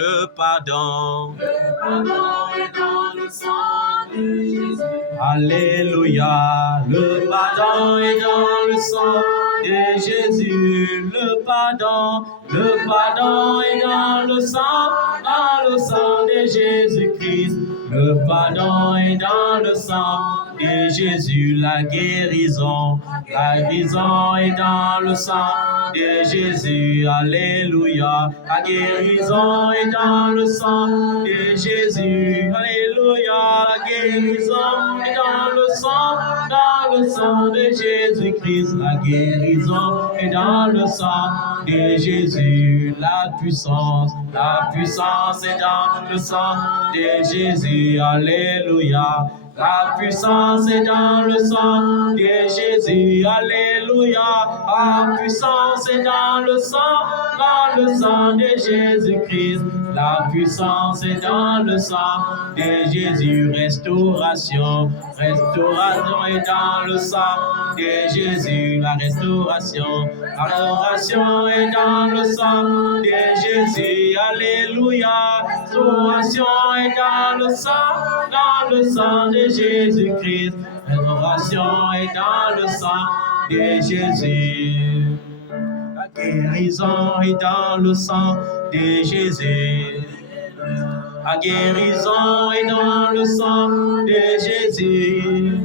le pardon. Le pardon est dans le sang de Jésus. Alléluia, le pardon est dans le sang de Jésus. Le pardon est dans le sang de Jésus-Christ. Le pardon est dans le sang de Jésus. La guérison est dans le sang de Jésus. Alléluia, la guérison est dans le sang de Jésus. Alléluia, la guérison est dans le sang de Jésus-Christ. La guérison est dans le sang de Jésus. La puissance est dans le sang de Jésus. Alléluia. La puissance est dans le sang de Jésus. Alléluia. La puissance est dans le sang de Jésus-Christ. La puissance est dans le sang de Jésus. Restauration est dans le sang de Jésus. La restauration est dans le sang de Jésus. Alléluia. Restauration est dans le sang de Jésus-Christ. Restauration est dans le sang de Jésus. La guérison est dans le sang de Jésus. La guérison est dans le sang de Jésus.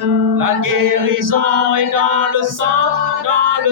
La guérison est dans le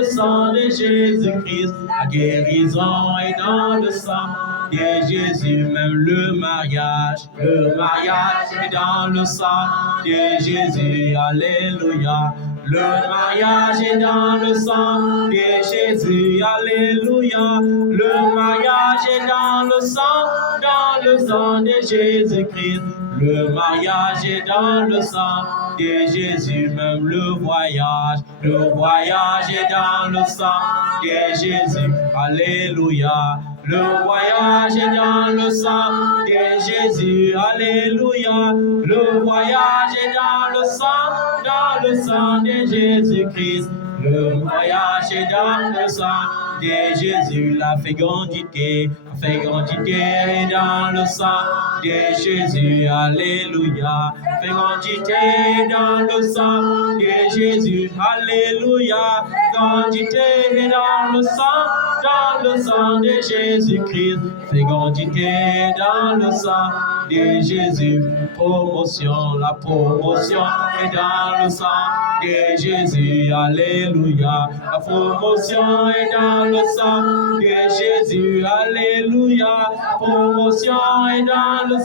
sang de Jésus-Christ. La guérison est dans le sang de Jésus. Même le mariage est dans le sang de Jésus. Alléluia. Le mariage est dans le sang de Jésus. Alléluia. Le mariage est dans le sang de Jésus-Christ. Le mariage est dans le sang de Jésus. Même le voyage est dans le sang de Jésus. Alléluia. Le voyage est dans le sang de Jésus. Alléluia. Le voyage est dans le sang de Jésus-Christ. Le voyage est dans le sang de Jésus. La fécondité est dans le sang de Jésus. Alléluia. La fécondité est dans le sang de Jésus. Alléluia. La fécondité est dans le sang de Jésus-Christ. Fécondité est dans le sang de Jésus. La promotion est dans le sang de Jésus. Alléluia. La promotion est dans le sang de Jésus. Alléluia. La promotion est dans le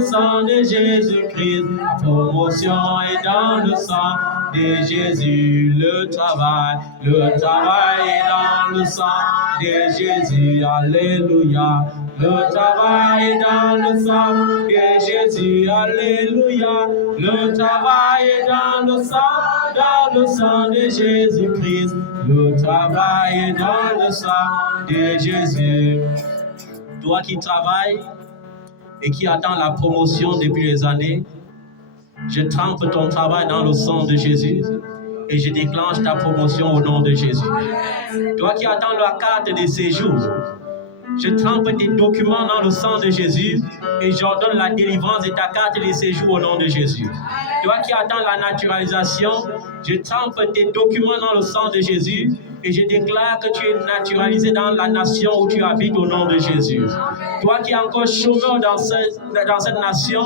sang de Jésus-Christ. La promotion est dans le sang de Jésus. Le travail est dans le sang de Jésus. Alléluia. Le travail est dans le sang de Jésus. Alléluia. Le travail est dans le sang de Jésus-Christ. Le travail est dans le sang de Jésus. Toi qui travailles et qui attends la promotion depuis des années, je trempe ton travail dans le sang de Jésus et je déclenche ta promotion au nom de Jésus. Toi qui attends la carte de séjour, je trempe tes documents dans le sang de Jésus et j'ordonne la délivrance de ta carte de séjour au nom de Jésus. Toi qui attends la naturalisation, je trempe tes documents dans le sang de Jésus et je déclare que tu es naturalisé dans la nation où tu habites au nom de Jésus. Toi qui es encore chômeur dans cette nation,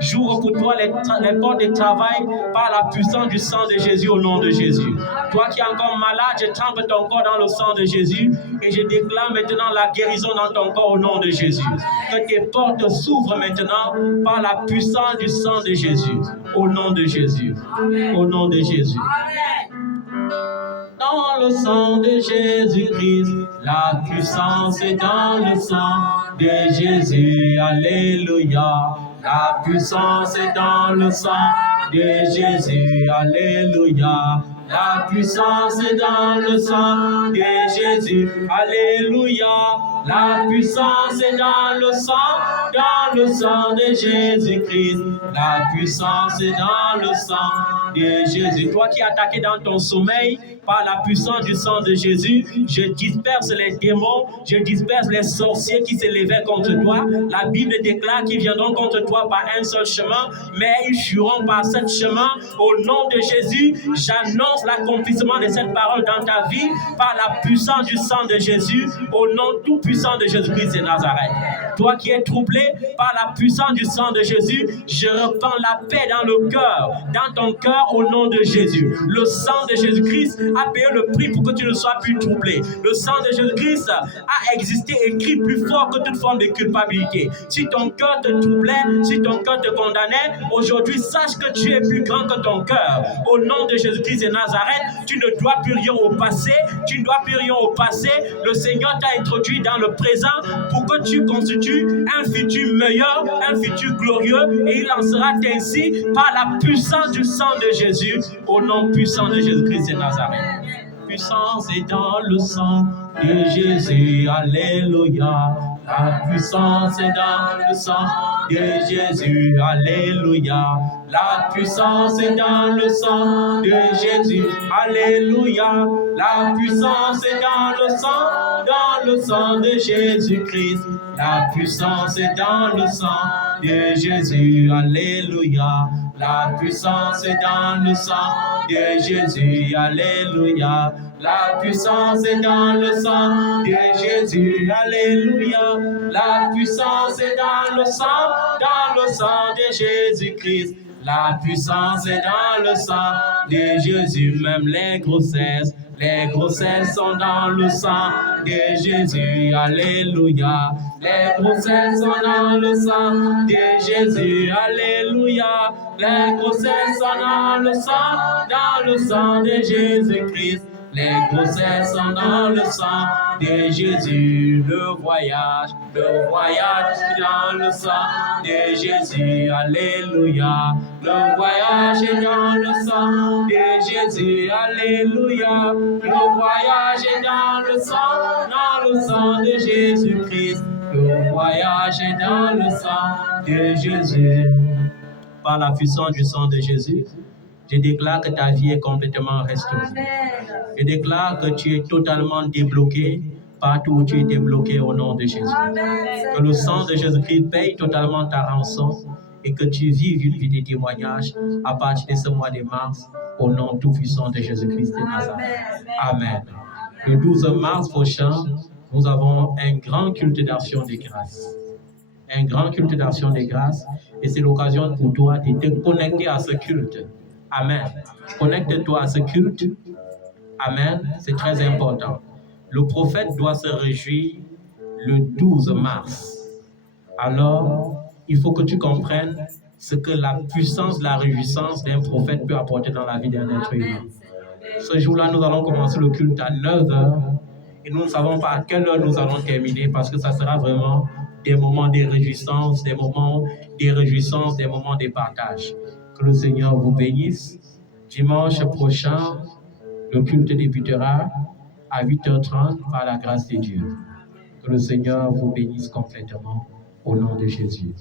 j'ouvre pour toi les portes de travail par la puissance du sang de Jésus au nom de Jésus. Toi qui es encore malade, je trempe ton corps dans le sang de Jésus et je déclare maintenant la guérison dans ton corps au nom de Jésus. Que tes portes s'ouvrent maintenant par la puissance du sang de Jésus. Au nom de Jésus. Au nom de Jésus. Dans le sang de Jésus-Christ, la puissance est dans le sang de Jésus. Alléluia. La puissance est dans le sang de Jésus. Alléluia. La puissance est dans le sang de Jésus. Alléluia. La puissance est dans le sang de Jésus-Christ. La puissance est dans le sang de Jésus. Toi qui es attaqué dans ton sommeil, par la puissance du sang de Jésus, je disperse les démons, je disperse les sorciers qui s'élevaient contre toi. La Bible déclare qu'ils viendront contre toi par un seul chemin, mais ils fuiront par sept chemins. Au nom de Jésus, j'annonce l'accomplissement de cette parole dans ta vie par la puissance du sang de Jésus, au nom tout puissant de Jésus-Christ de Nazareth. Toi qui es troublé par la puissance du sang de Jésus, je reprends la paix dans le cœur, dans ton cœur au nom de Jésus. Le sang de Jésus-Christ a payé le prix pour que tu ne sois plus troublé. Le sang de Jésus-Christ a existé écrit plus fort que toute forme de culpabilité. Si ton cœur te troublait, si ton cœur te condamnait, aujourd'hui sache que tu es plus grand que ton cœur. Au nom de Jésus-Christ de Nazareth, tu ne dois plus rien au passé, tu ne dois plus rien au passé. Le Seigneur t'a introduit dans le présent pour que tu constitues un futur meilleur, un futur glorieux, et il en sera ainsi par la puissance du sang de Jésus, au nom puissant de Jésus-Christ de Nazareth. Puissance est dans le sang de Jésus, alléluia. La puissance est dans le sang de Jésus, alléluia. La puissance est dans le sang de Jésus, alléluia. La puissance est dans le sang de Jésus-Christ. La puissance est dans le sang de Jésus, alléluia. La puissance est dans le sang de Jésus, alléluia. La puissance est dans le sang de Jésus, alléluia. La puissance est dans le sang de Jésus-Christ. La puissance est dans le sang de Jésus, même les grossesses sont dans le sang de Jésus, alléluia. Les grossesses sont dans le sang de Jésus, alléluia. Les grossesses sont dans le sang de Jésus-Christ. Les grossesses sont dans le sang de Jésus. Le voyage dans le sang de Jésus, alléluia. Le voyage est dans le sang de Jésus, alléluia. Le voyage est dans le sang de Jésus-Christ. Le voyage est dans le sang de Jésus. Par la puissance du sang de Jésus, je déclare que ta vie est complètement restaurée. Je déclare que tu es totalement débloqué partout où tu es débloqué au nom de Jésus. Que le sang de Jésus-Christ paye totalement ta rançon et que tu vives une vie de témoignage à partir de ce mois de mars au nom tout-puissant de Jésus-Christ de Nazareth. Amen. Le 12 mars prochain, nous avons un grand culte d'action de grâce. Un grand culte d'action de grâce et c'est l'occasion pour toi de te connecter à ce culte. Amen. Connecte-toi à ce culte. Amen. C'est très important. Le prophète doit se réjouir le 12 mars. Alors, il faut que tu comprennes ce que la puissance, la réjouissance d'un prophète peut apporter dans la vie d'un être humain. Ce jour-là, nous allons commencer le culte à 9h et nous ne savons pas à quelle heure nous allons terminer parce que ça sera vraiment des moments de réjouissance, des moments de partage. Que le Seigneur vous bénisse. Dimanche prochain, le culte débutera à 8h30 par la grâce de Dieu. Que le Seigneur vous bénisse complètement au nom de Jésus.